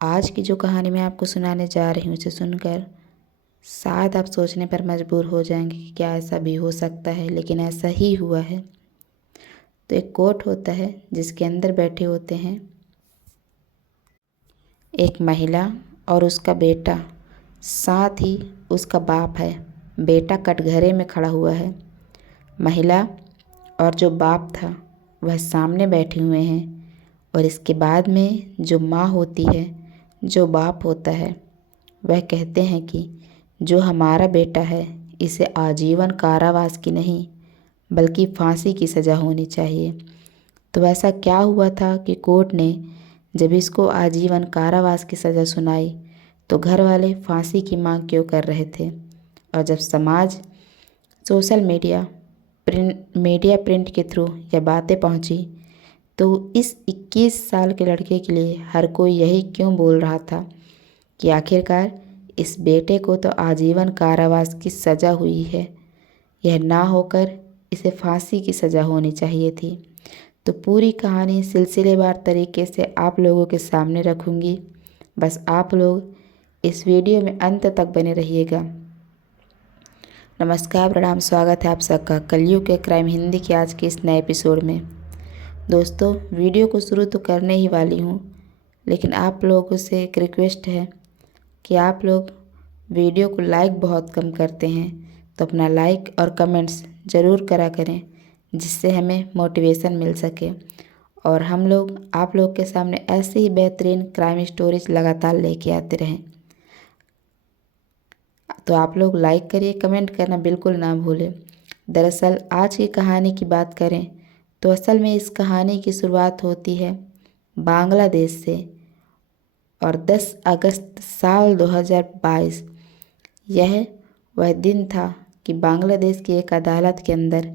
आज की जो कहानी मैं आपको सुनाने जा रही हूँ उसे सुनकर शायद आप सोचने पर मजबूर हो जाएंगे कि क्या ऐसा भी हो सकता है, लेकिन ऐसा ही हुआ है। तो एक कोर्ट होता है जिसके अंदर बैठे होते हैं एक महिला और उसका बेटा, साथ ही उसका बाप है। बेटा कटघरे में खड़ा हुआ है। महिला और जो बाप था वह सामने बैठे हुए हैं। और इसके बाद में जो माँ होती है, जो बाप होता है, वह कहते हैं कि जो हमारा बेटा है इसे आजीवन कारावास की नहीं बल्कि फांसी की सज़ा होनी चाहिए। तो ऐसा क्या हुआ था कि कोर्ट ने जब इसको आजीवन कारावास की सज़ा सुनाई तो घर वाले फांसी की मांग क्यों कर रहे थे। और जब समाज, सोशल मीडिया, प्रिंट के थ्रू यह बातें पहुंची तो इस 21 साल के लड़के के लिए हर कोई यही क्यों बोल रहा था कि आखिरकार इस बेटे को तो आजीवन कारावास की सज़ा हुई है, यह ना होकर इसे फांसी की सज़ा होनी चाहिए थी। तो पूरी कहानी सिलसिलेवार तरीके से आप लोगों के सामने रखूँगी। बस आप लोग इस वीडियो में अंत तक बने रहिएगा। नमस्कार, प्रणाम, स्वागत है आप सबका कलयुग के क्राइम हिंदी के आज के इस नए एपिसोड में। दोस्तों, वीडियो को शुरू तो करने ही वाली हूँ, लेकिन आप लोगों से एक रिक्वेस्ट है कि आप लोग वीडियो को लाइक बहुत कम करते हैं, तो अपना लाइक और कमेंट्स ज़रूर करा करें जिससे हमें मोटिवेशन मिल सके और हम लोग आप लोग के सामने ऐसे ही बेहतरीन क्राइम स्टोरीज लगातार लेके आते रहें। तो आप लोग लाइक करिए, कमेंट करना बिल्कुल ना भूलें। दरअसल आज की कहानी की बात करें तो असल में इस कहानी की शुरुआत होती है बांग्लादेश से और 10 अगस्त साल 2022 यह वह दिन था कि बांग्लादेश की एक अदालत के अंदर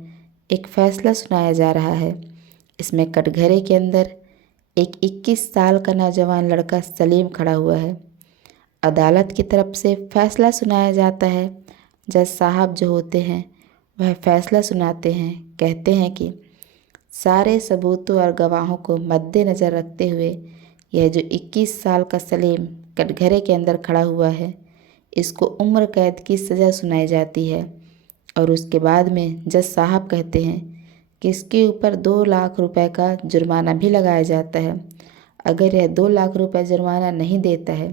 एक फ़ैसला सुनाया जा रहा है। इसमें कटघरे के अंदर एक 21 साल का नौजवान लड़का सलीम खड़ा हुआ है। अदालत की तरफ से फ़ैसला सुनाया जाता है। जज साहब जो होते हैं वह फ़ैसला सुनाते हैं, कहते हैं कि सारे सबूतों और गवाहों को मद्देनज़र रखते हुए यह जो 21 साल का सलीम कटघरे के अंदर खड़ा हुआ है, इसको उम्र कैद की सज़ा सुनाई जाती है। और उसके बाद में जज साहब कहते हैं कि इसके ऊपर 2 लाख रुपए का जुर्माना भी लगाया जाता है। अगर यह 2 लाख रुपए जुर्माना नहीं देता है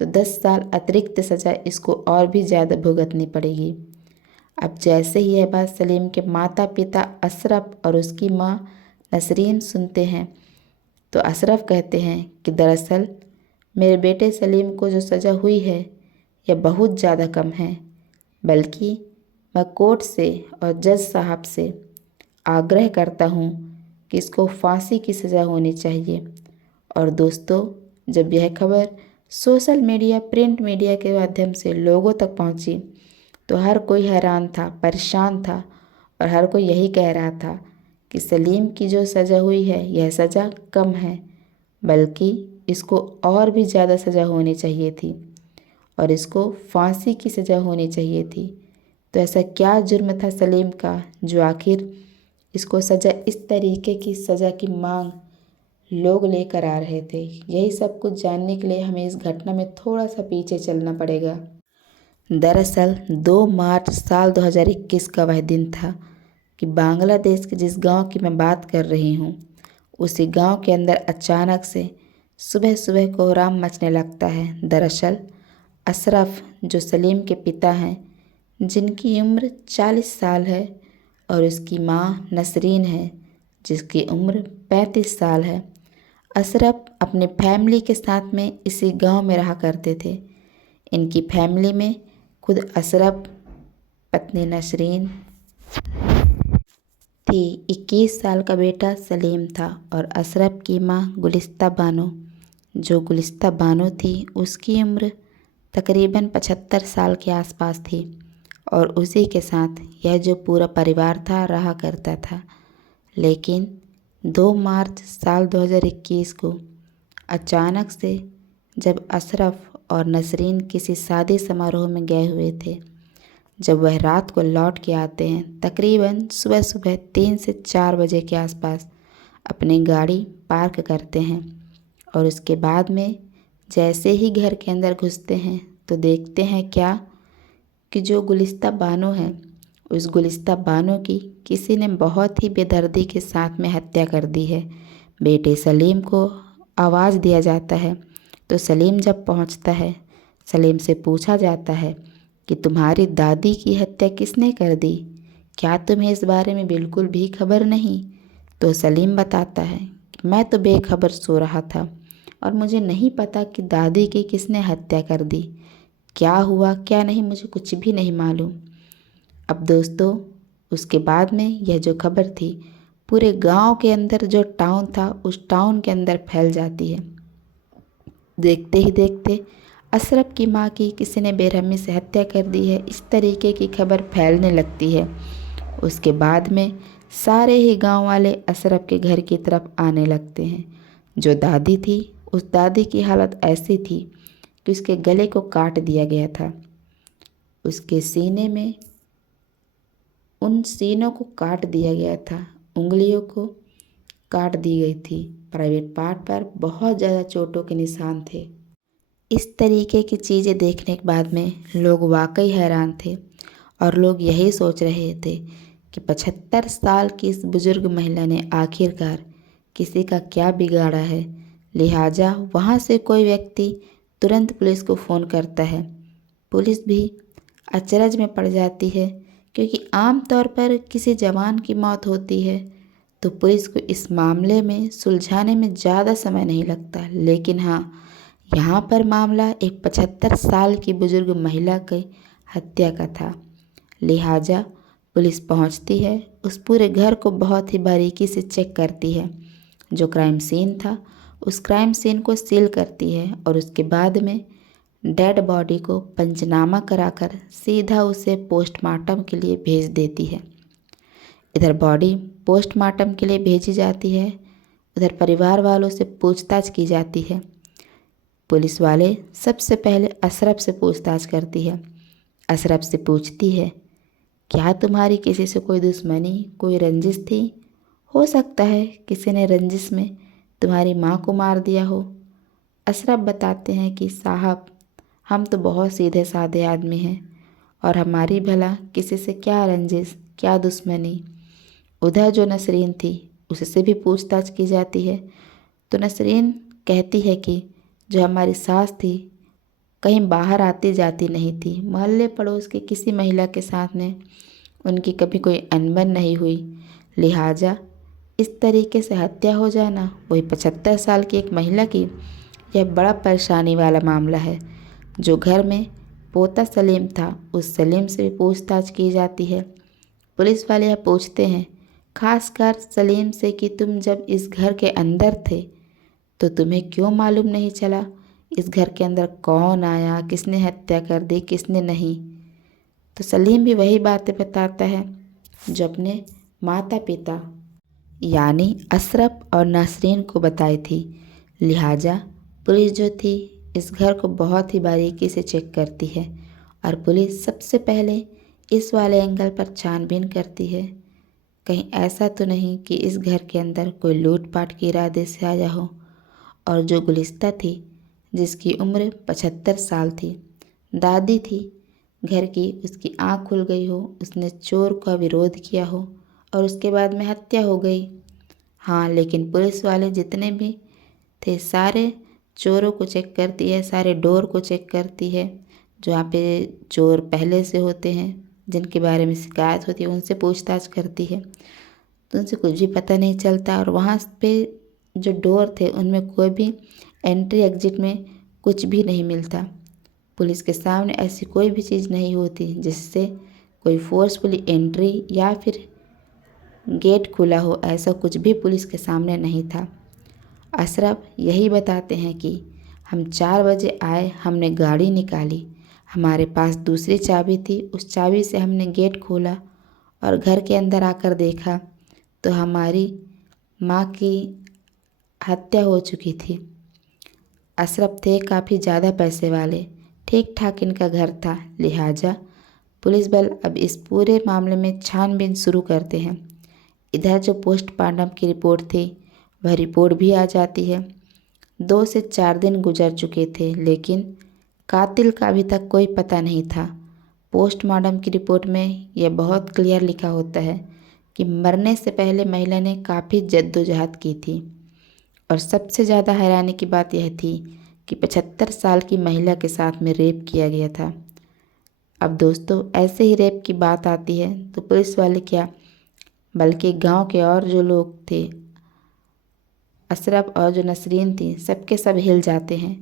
तो 10 साल अतिरिक्त सज़ा इसको और भी ज़्यादा भुगतनी पड़ेगी। अब जैसे ही यह बात सलीम के माता पिता अशरफ और उसकी माँ नसरीन सुनते हैं तो अशरफ कहते हैं कि दरअसल मेरे बेटे सलीम को जो सज़ा हुई है यह बहुत ज़्यादा कम है, बल्कि मैं कोर्ट से और जज साहब से आग्रह करता हूँ कि इसको फांसी की सज़ा होनी चाहिए। और दोस्तों, जब यह खबर सोशल मीडिया, प्रिंट मीडिया के माध्यम से लोगों तक पहुँची तो हर कोई हैरान था, परेशान था और हर कोई यही कह रहा था कि सलीम की जो सज़ा हुई है यह सज़ा कम है, बल्कि इसको और भी ज़्यादा सज़ा होनी चाहिए थी और इसको फांसी की सज़ा होनी चाहिए थी। तो ऐसा क्या जुर्म था सलीम का जो आखिर इसको सज़ा, इस तरीके की सज़ा की मांग लोग लेकर आ रहे थे। यही सब कुछ जानने के लिए हमें इस घटना में थोड़ा सा पीछे चलना पड़ेगा। दरअसल 2 मार्च साल 2021 का वह दिन था कि बांग्लादेश के जिस गांव की मैं बात कर रही हूँ, उसी गांव के अंदर अचानक से सुबह सुबह कोहराम मचने लगता है। दरअसल अशरफ जो सलीम के पिता हैं, जिनकी उम्र 40 साल है, और उसकी माँ नसरीन है जिसकी उम्र 35 साल है। अशरफ अपने फैमिली के साथ में इसी गांव में रहा करते थे। इनकी फैमिली में खुद अशरफ, पत्नी नसरीन थी, 21 साल का बेटा सलीम था और अशरफ की माँ गुलिस्ता बानो, जो गुलिस्ता बानो थी उसकी उम्र तकरीबन 75 साल के आसपास थी और उसी के साथ यह जो पूरा परिवार था रहा करता था। लेकिन 2 मार्च साल 2021 को अचानक से जब अशरफ और नसरीन किसी शादी समारोह में गए हुए थे, जब वह रात को लौट के आते हैं तकरीबन सुबह सुबह 3 से 4 बजे के आसपास, अपनी गाड़ी पार्क करते हैं और उसके बाद में जैसे ही घर के अंदर घुसते हैं तो देखते हैं क्या कि जो गुलिस्ता बानो है, उस गुलिस्ता बानो की किसी ने बहुत ही बेदर्दी के साथ में हत्या कर दी है। बेटे सलीम को आवाज़ दिया जाता है तो सलीम जब पहुंचता है, सलीम से पूछा जाता है कि तुम्हारी दादी की हत्या किसने कर दी, क्या तुम्हें इस बारे में बिल्कुल भी खबर नहीं? तो सलीम बताता है कि मैं तो बेखबर सो रहा था और मुझे नहीं पता कि दादी की किसने हत्या कर दी। क्या हुआ क्या नहीं मुझे कुछ भी नहीं मालूम। अब दोस्तों, उसके बाद में यह जो खबर थी पूरे गांव के अंदर, जो टाउन था उस टाउन के अंदर फैल जाती है। देखते ही देखते अशरफ की माँ की किसी ने बेरहमी से हत्या कर दी है, इस तरीके की खबर फैलने लगती है। उसके बाद में सारे ही गांव वाले अशरफ के घर की तरफ आने लगते हैं। जो दादी थी, उस दादी की हालत ऐसी थी कि उसके गले को काट दिया गया था। उसके सीने में, उन सीनों को काट दिया गया था, उंगलियों को काट दी गई थी, प्राइवेट पार्ट पर बहुत ज़्यादा चोटों के निशान थे। इस तरीके की चीज़ें देखने के बाद में लोग वाकई हैरान थे और लोग यही सोच रहे थे कि 75 साल की इस बुजुर्ग महिला ने आखिरकार किसी का क्या बिगाड़ा है। लिहाजा वहाँ से कोई व्यक्ति तुरंत पुलिस को फ़ोन करता है। पुलिस भी अचरज में पड़ जाती है, क्योंकि आम तौर पर किसी जवान की मौत होती है तो पुलिस को इस मामले में सुलझाने में ज़्यादा समय नहीं लगता, लेकिन हाँ, यहाँ पर मामला एक 75 साल की बुजुर्ग महिला की हत्या का था। लिहाजा पुलिस पहुँचती है, उस पूरे घर को बहुत ही बारीकी से चेक करती है। जो क्राइम सीन था उस क्राइम सीन को सील करती है और उसके बाद में डेड बॉडी को पंचनामा कराकर सीधा उसे पोस्टमार्टम के लिए भेज देती है। इधर बॉडी पोस्टमार्टम के लिए भेजी जाती है, उधर परिवार वालों से पूछताछ की जाती है। पुलिस वाले सबसे पहले अशरफ से पूछताछ करती है। अशरफ से पूछती है, क्या तुम्हारी किसी से कोई दुश्मनी, कोई रंजिश थी? हो सकता है किसी ने रंजिश में तुम्हारी माँ को मार दिया हो। अशरफ बताते हैं कि साहब, हम तो बहुत सीधे साधे आदमी हैं और हमारी भला किसी से क्या रंजिश, क्या दुश्मनी। उधर जो नसरीन थी उससे भी पूछताछ की जाती है तो नसरीन कहती है कि जो हमारी सास थी कहीं बाहर आती जाती नहीं थी, मोहल्ले पड़ोस के किसी महिला के साथ में उनकी कभी कोई अनबन नहीं हुई। लिहाजा इस तरीके से हत्या हो जाना, वही 75 साल की एक महिला की, यह बड़ा परेशानी वाला मामला है। जो घर में पोता सलीम था उस सलीम से भी पूछताछ की जाती है। पुलिस वाले यह पूछते हैं खासकर सलीम से कि तुम जब इस घर के अंदर थे तो तुम्हें क्यों मालूम नहीं चला इस घर के अंदर कौन आया, किसने हत्या कर दी, किसने नहीं। तो सलीम भी वही बातें बताता है जो अपने माता पिता यानी अशरफ और नासरीन को बताई थी। लिहाजा पुलिस जो थी इस घर को बहुत ही बारीकी से चेक करती है और पुलिस सबसे पहले इस वाले एंगल पर छानबीन करती है, कहीं ऐसा तो नहीं कि इस घर के अंदर कोई लूटपाट के इरादे से आया हो। और जो गुलिस्ता थी जिसकी उम्र 75 साल थी, दादी थी घर की, उसकी आँख खुल गई हो, उसने चोर का विरोध किया हो और उसके बाद में हत्या हो गई। हाँ, लेकिन पुलिस वाले जितने भी थे सारे चोरों को चेक करती है, सारे डोर को चेक करती है। जहाँ पे चोर पहले से होते हैं, जिनके बारे में शिकायत होती है, उनसे पूछताछ करती है तो उनसे कुछ भी पता नहीं चलता। और वहाँ पे जो डोर थे उनमें कोई भी एंट्री एग्जिट में कुछ भी नहीं मिलता। पुलिस के सामने ऐसी कोई भी चीज़ नहीं होती जिससे कोई फोर्सफुली एंट्री या फिर गेट खुला हो, ऐसा कुछ भी पुलिस के सामने नहीं था। अशरफ यही बताते हैं कि हम 4 बजे आए, हमने गाड़ी निकाली, हमारे पास दूसरी चाबी थी, उस चाबी से हमने गेट खोला और घर के अंदर आकर देखा तो हमारी माँ की हत्या हो चुकी थी। अशरफ थे काफ़ी ज़्यादा पैसे वाले, ठीक ठाक इनका घर था। लिहाजा पुलिस बल अब इस पूरे मामले में छानबीन शुरू करते हैं। इधर जो पोस्टमार्टम की रिपोर्ट थी वह रिपोर्ट भी आ जाती है। 2 से 4 दिन गुजर चुके थे, लेकिन कातिल का अभी तक कोई पता नहीं था। पोस्टमार्टम की रिपोर्ट में यह बहुत क्लियर लिखा होता है कि मरने से पहले महिला ने काफ़ी जद्दोजहद की थी। और सबसे ज़्यादा हैरानी की बात यह थी कि 75 साल की महिला के साथ में रेप किया गया था। अब दोस्तों, ऐसे ही रेप की बात आती है तो पुलिस वाले क्या, बल्कि गांव के और जो लोग थे, अशरफ और जो नसरीन थी, सबके सब हिल जाते हैं।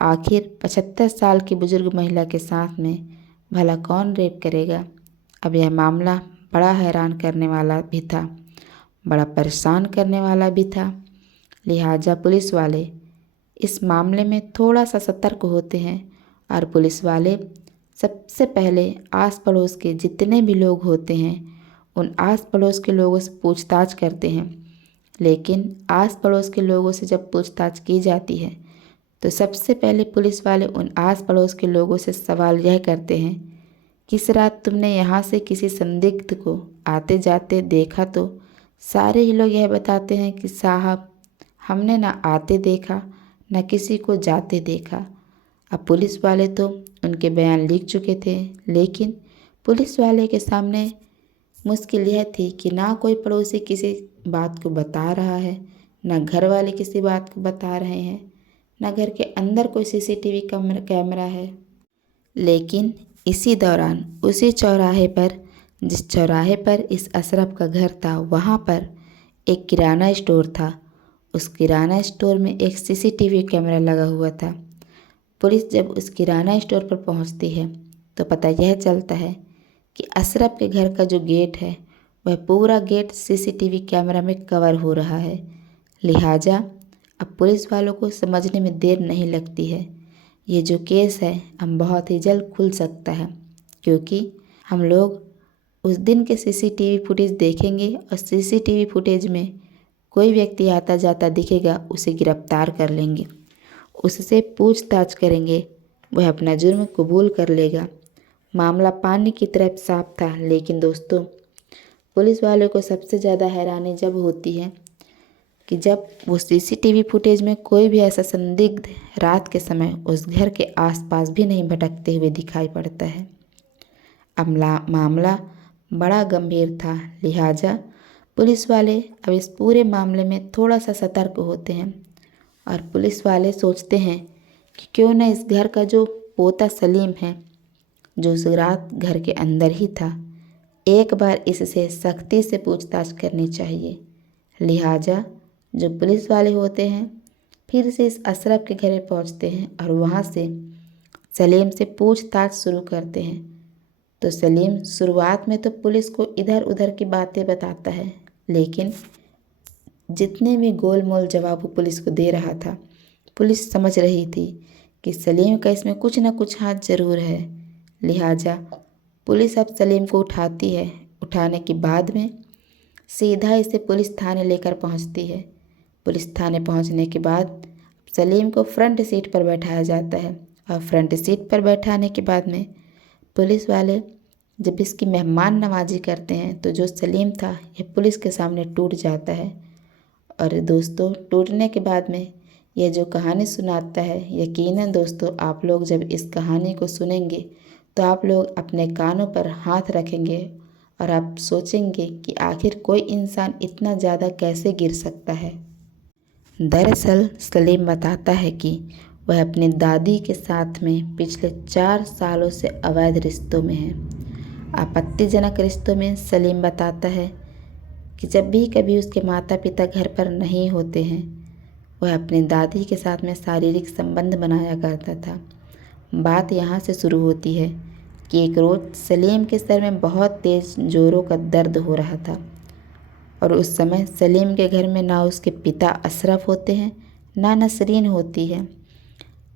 आखिर 75 साल की बुजुर्ग महिला के साथ में भला कौन रेप करेगा। अब यह मामला बड़ा हैरान करने वाला भी था, बड़ा परेशान करने वाला भी था। लिहाजा पुलिस वाले इस मामले में थोड़ा सा सतर्क होते हैं और पुलिस वाले सबसे पहले आस पड़ोस के जितने भी लोग होते हैं उन आस पड़ोस के लोगों से पूछताछ करते हैं। लेकिन आस पड़ोस के लोगों से जब पूछताछ की जाती है तो सबसे पहले पुलिस वाले उन आस पड़ोस के लोगों से सवाल यह करते हैं, किस रात तुमने यहाँ से किसी संदिग्ध को आते जाते देखा? तो सारे ही लोग यह बताते हैं कि साहब, हमने ना आते देखा न किसी को जाते देखा। अब पुलिस वाले तो उनके बयान लिख चुके थे, लेकिन पुलिस वाले के सामने मुश्किल यह थी कि ना कोई पड़ोसी किसी बात को बता रहा है, ना घर वाले किसी बात को बता रहे हैं, ना घर के अंदर कोई सीसीटीवी कैमरा है। लेकिन इसी दौरान उसी चौराहे पर, जिस चौराहे पर इस अशरफ का घर था, वहाँ पर एक किराना स्टोर था। उस किराना स्टोर में एक सीसीटीवी कैमरा लगा हुआ था। पुलिस जब उस किराना स्टोर पर पहुँचती है तो पता यह चलता है कि अशरफ के घर का जो गेट है वह पूरा गेट सीसीटीवी कैमरा में कवर हो रहा है। लिहाजा अब पुलिस वालों को समझने में देर नहीं लगती है। ये जो केस है हम बहुत ही जल्द खुल सकता है, क्योंकि हम लोग उस दिन के सीसीटीवी फुटेज देखेंगे और सीसीटीवी फुटेज में कोई व्यक्ति आता जाता दिखेगा, उसे गिरफ्तार कर लेंगे, उससे पूछताछ करेंगे, वह अपना जुर्म कबूल कर लेगा। मामला पानी की तरह साफ था। लेकिन दोस्तों, पुलिस वालों को सबसे ज़्यादा हैरानी जब होती है कि जब वो सीसीटीवी फुटेज में कोई भी ऐसा संदिग्ध रात के समय उस घर के आसपास भी नहीं भटकते हुए दिखाई पड़ता है। मामला बड़ा गंभीर था। लिहाजा पुलिस वाले अब इस पूरे मामले में थोड़ा सा सतर्क होते हैं और पुलिस वाले सोचते हैं कि क्यों न इस घर का जो पोता सलीम है, जो उस रात घर के अंदर ही था, एक बार इससे सख्ती से पूछताछ करनी चाहिए। लिहाजा जो पुलिस वाले होते हैं फिर से इस अशरफ के घर पहुंचते हैं और वहां से सलीम से पूछताछ शुरू करते हैं। तो सलीम शुरुआत में तो पुलिस को इधर उधर की बातें बताता है, लेकिन जितने भी गोल मोल जवाब वो पुलिस को दे रहा था, पुलिस समझ रही थी कि सलीम का इसमें कुछ ना कुछ हाथ जरूर है। लिहाजा पुलिस अब सलीम को उठाती है। उठाने के बाद में सीधा इसे पुलिस थाने लेकर पहुंचती है। पुलिस थाने पहुंचने के बाद सलीम को फ्रंट सीट पर बैठाया जाता है और फ्रंट सीट पर बैठाने के बाद में पुलिस वाले जब इसकी मेहमान नवाजी करते हैं तो जो सलीम था ये पुलिस के सामने टूट जाता है। और दोस्तों, टूटने के बाद में यह जो कहानी सुनाता है, यकीनन दोस्तों आप लोग जब इस कहानी को सुनेंगे तो आप लोग अपने कानों पर हाथ रखेंगे और आप सोचेंगे कि आखिर कोई इंसान इतना ज़्यादा कैसे गिर सकता है। दरअसल सलीम बताता है कि वह अपनी दादी के साथ में पिछले 4 सालों से अवैध रिश्तों में है। आपत्तिजनक रिश्तों में सलीम बताता है कि जब भी कभी उसके माता पिता घर पर नहीं होते हैं, वह अपनी दादी के साथ में शारीरिक संबंध बनाया करता था। बात यहाँ से शुरू होती है कि एक रोज़ सलीम के सर में बहुत तेज़ जोरों का दर्द हो रहा था और उस समय सलीम के घर में ना उसके पिता अशरफ होते हैं, ना नसरीन होती है।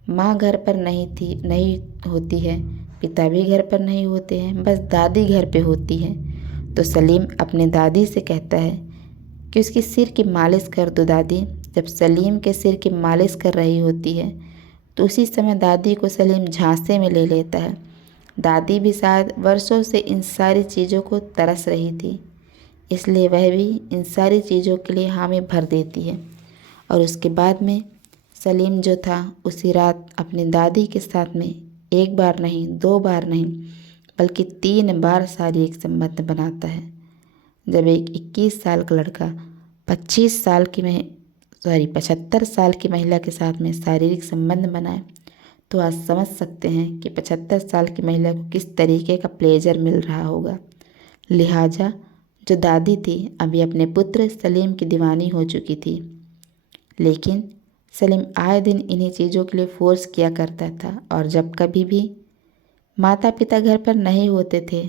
माँ घर पर नहीं होती है, पिता भी घर पर नहीं होते हैं, बस दादी घर पे होती है। तो सलीम अपनी दादी से कहता है कि उसकी सिर की मालिश कर दो दादी। जब सलीम के सिर की मालिश कर रही होती है तो उसी समय दादी को सलीम झांसे में ले लेता है। दादी भी शायद वर्षों से इन सारी चीज़ों को तरस रही थी, इसलिए वह भी इन सारी चीज़ों के लिए हामी भर देती है। और उसके बाद में सलीम जो था उसी रात अपनी दादी के साथ में एक बार नहीं, दो बार नहीं, बल्कि 3 बार शारीरिक संबंध बनाता है। जब एक 21 साल का लड़का 75 साल की महिला के साथ में शारीरिक संबंध बनाए तो आप समझ सकते हैं कि 75 साल की महिला को किस तरीके का प्लेजर मिल रहा होगा। लिहाजा जो दादी थी अभी अपने पुत्र सलीम की दीवानी हो चुकी थी, लेकिन सलीम आए दिन इन्हीं चीज़ों के लिए फोर्स किया करता था और जब कभी भी माता पिता घर पर नहीं होते थे